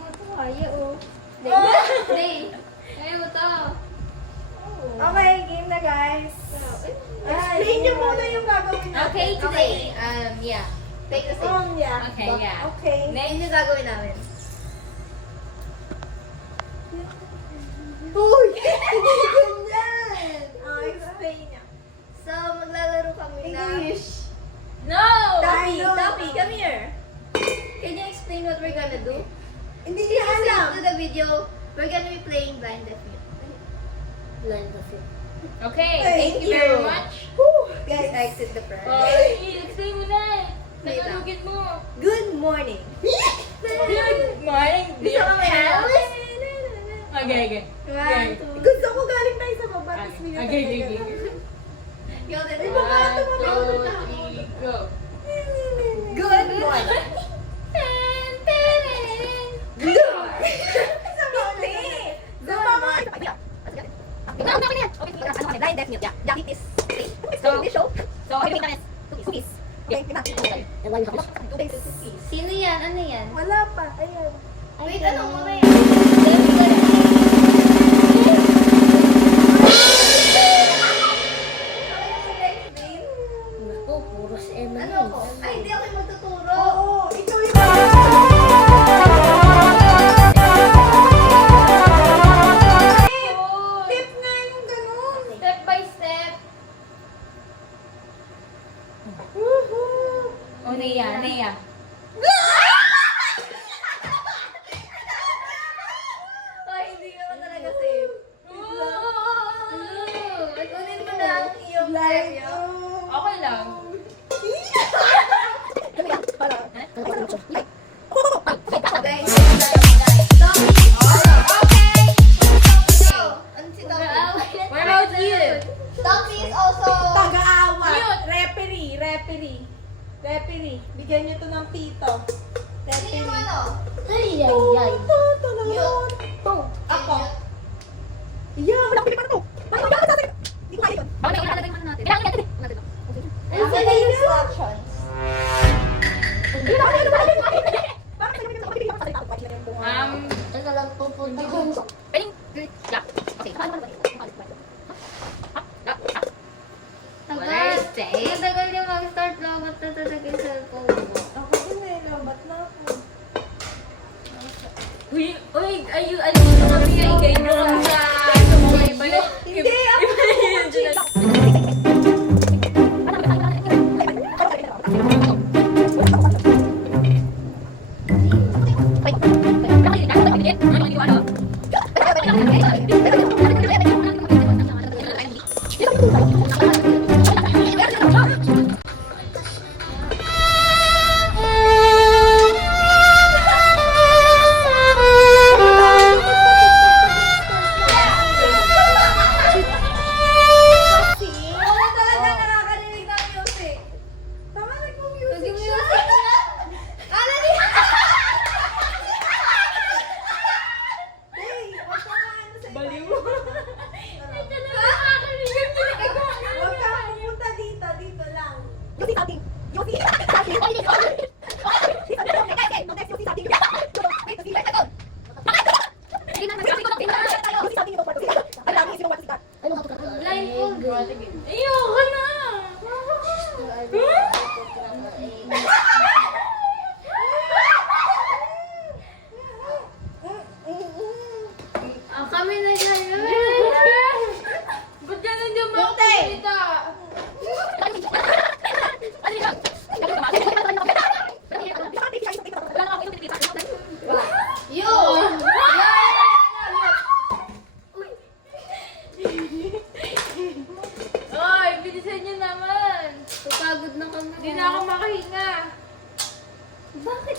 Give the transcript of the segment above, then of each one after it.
mo to. Kaya oh. Hindi. Kaya mo to. Okay, game na guys. Explain nyo muna yung gagawin natin. Okay, today, yeah. Take the same. Yeah. Okay, yeah. Okay. Ngayon yung gagawin namin. Uy! Hindi ganyan! Explain niya. So, maglalaro kami na... English. No! Tabi, Tabi, come here. Can you explain what we're gonna do? Hindi niya alam. To the video, we're gonna be playing Blind Deaf Mute. Blind Deaf Mute. Okay, thank you very much. Guys, Exit the press. I-explain mo na eh. Wait lang. Tagalogin mo. Good morning. Good morning, dear pals. Okay, okay. One, two, gusto ko galing tayo sa baba. Tapos may Okay, okay, okay. Yo, that's Ay, baba ito, One, manood two, na. three, go. Good morning. Sa baba. Blind Deaf Mute, yeah. Jackie is this show. So, cookies. Sino yan? Ano yan? Wala pa. Ayan. Wait, ano mo na yan? Naku, puro si Emma. Ano ko? Ay, hindi ako yung magtuturo. Oo, ikaw yung... Tip nga yung ganun. Step by step. Woohoo! O, Nea. Ay, hindi ka talaga safe. Kunin mo na ang iyong premyo. Okay lang. Guys, ano si Tommy? What about you? Tommy is also... Taga-awat. Mute. Referee. Bigyan niyo to ng tito. Sino mo Referee. ano? Ay, ay, ay. Ito lang yun. Ako. Yeah, wala ko pinipano to. Bakit wala ka sa atin? Hindi ko kaya yun. Ano na yung instructions? Bakit sa'yo pinipano? Bakit pinipano? Bakit pinipano? Saan ka lang pupunta ko? Matagal yung mag-start lang. Matagal yung cellphone mo. Ako din eh, lambat na ako. Uy, ano kami nga i-guide mo lang sa mga iba na. Hindi, ako Iba na yun dyan. Wala talaga nakakarinig ng music. Tama, nag-music Nag-music siya. na. Ala niya! Hey, wag ka nga ano sa iba. Baliw. Huwag ka pupunta dito, dito lang. Blindfold. Ayoko na. Kami na dyan. Ba't ganun yung mga kumita? Yun! Oy, bilisan niyo naman. Pagod na kami. Hindi na ako makahinga. Bakit?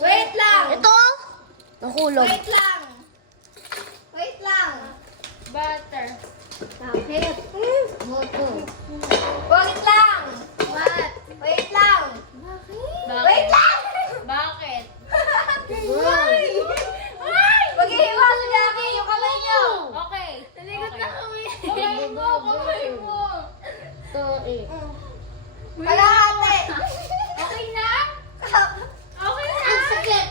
Wait lang! Ito? Nahulog. Wait lang! Wait lang! Butter. Bakit? Moto. Wait lang! Kalahati. Okay na? Okay na? Ang sakit.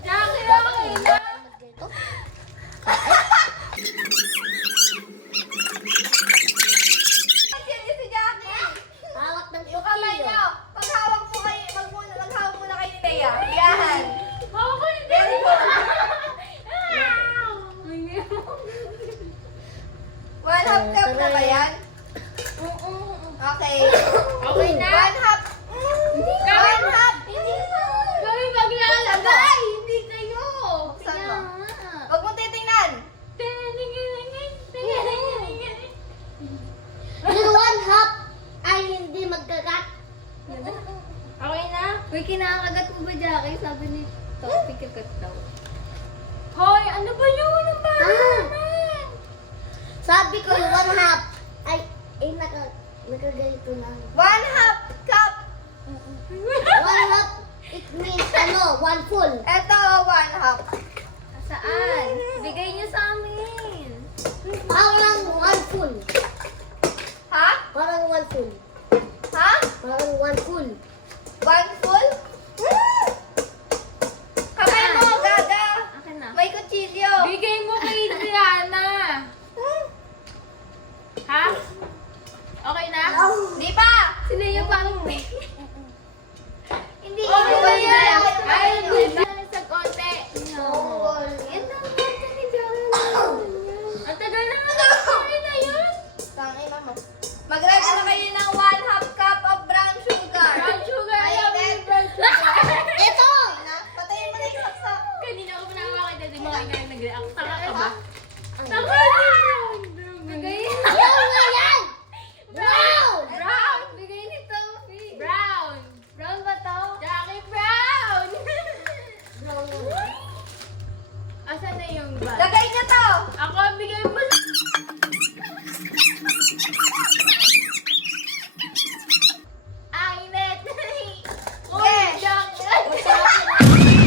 Jackie, okay na? Ito. Si Jackie. Hawak ng Yung kamay kutsilyo. nyo. Maghawak muna kayo ni Lea. Yan. Okay na. Very good. One half cup na ba yan? Okay. Okay na? One half. One half. Kami maglalagay! Hindi kayo! Buksan Kaya mo. nga. Huwag mong titingnan. Yung 1/2 ay hindi magkagat. Okay na? Uy, kinakagat mo ba, Jackie? Sabi ni Topic kagat daw. Hoy, ano ba yun? Ang bahay Ah. naman! Sabi ko yung 1/2 ay nakaganito lang. One half cup. 1/2 it means 1 full. Ito, one half. Saan? Bigay niyo sa amin. Parang 1 full. Ha? Parang 1 full. Ha? Parang 1 full. One full? Kamay mo, gaga. Akin na. May kutsilyo. Bigay mo kay Diana! Ha? Okay na? Di ba? Si Lea parang Hindi. Okay ba yan? Ay, Ay, sa konti. Yan ang kanta ni Jackie. Ang tagal naman okay na yun. Tangin naman. Mag-ready na kayo ng one half cup of brown sugar. Brown sugar. Ay, Love then, you, brown sugar. Ito! Patayin mo na yung saksak. Kanina ko pinapakita din mga ngayon nag-react. Tanga ka ba? Ang Tanga Bigay Ayaw nga yan! Brown! Brown! Bigay ni Topic. Brown! Brown ba to? Jackie Brown! Brown nga. Asan na yung bag? Lagay niyo to. Ako ang bigay mo sa... Ainet! Uy, Yes. Jackie!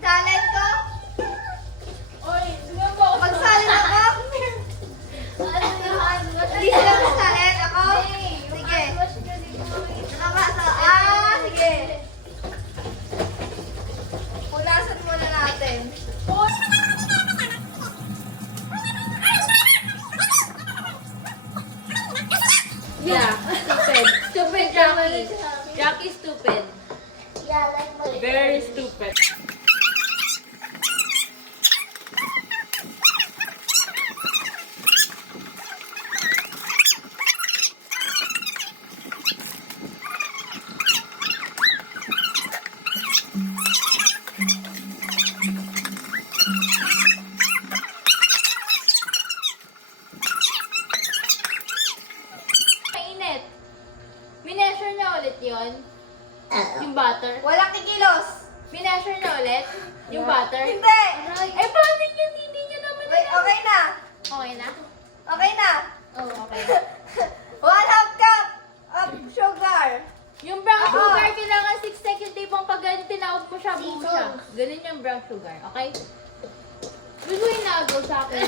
Talent ko? Oy, sumama ako. Magsalin ako? Hindi sila magsalin ako? Sige. Nakabasa. Sige. Punasan muna natin. Yeah, stupid. Stupid Jackie. Jackie stupid. Yeah, like my... Very stupid. Mainit. Mineasure niya ulit yun. Yung butter. Walang kikilos. Mineasure niya ulit. Yung butter. Hindi. Eh, paano yun? Hindi niya naman Wait, okay na. Okay na? Okay na. Oh, okay. One half cup of sugar. Yung brown Oo. sugar, kailangan 6 seconds tape ang pag tinawag mo siya, buo siya. Ganun yung brown sugar, okay? Gusto yung nagaw sa akin.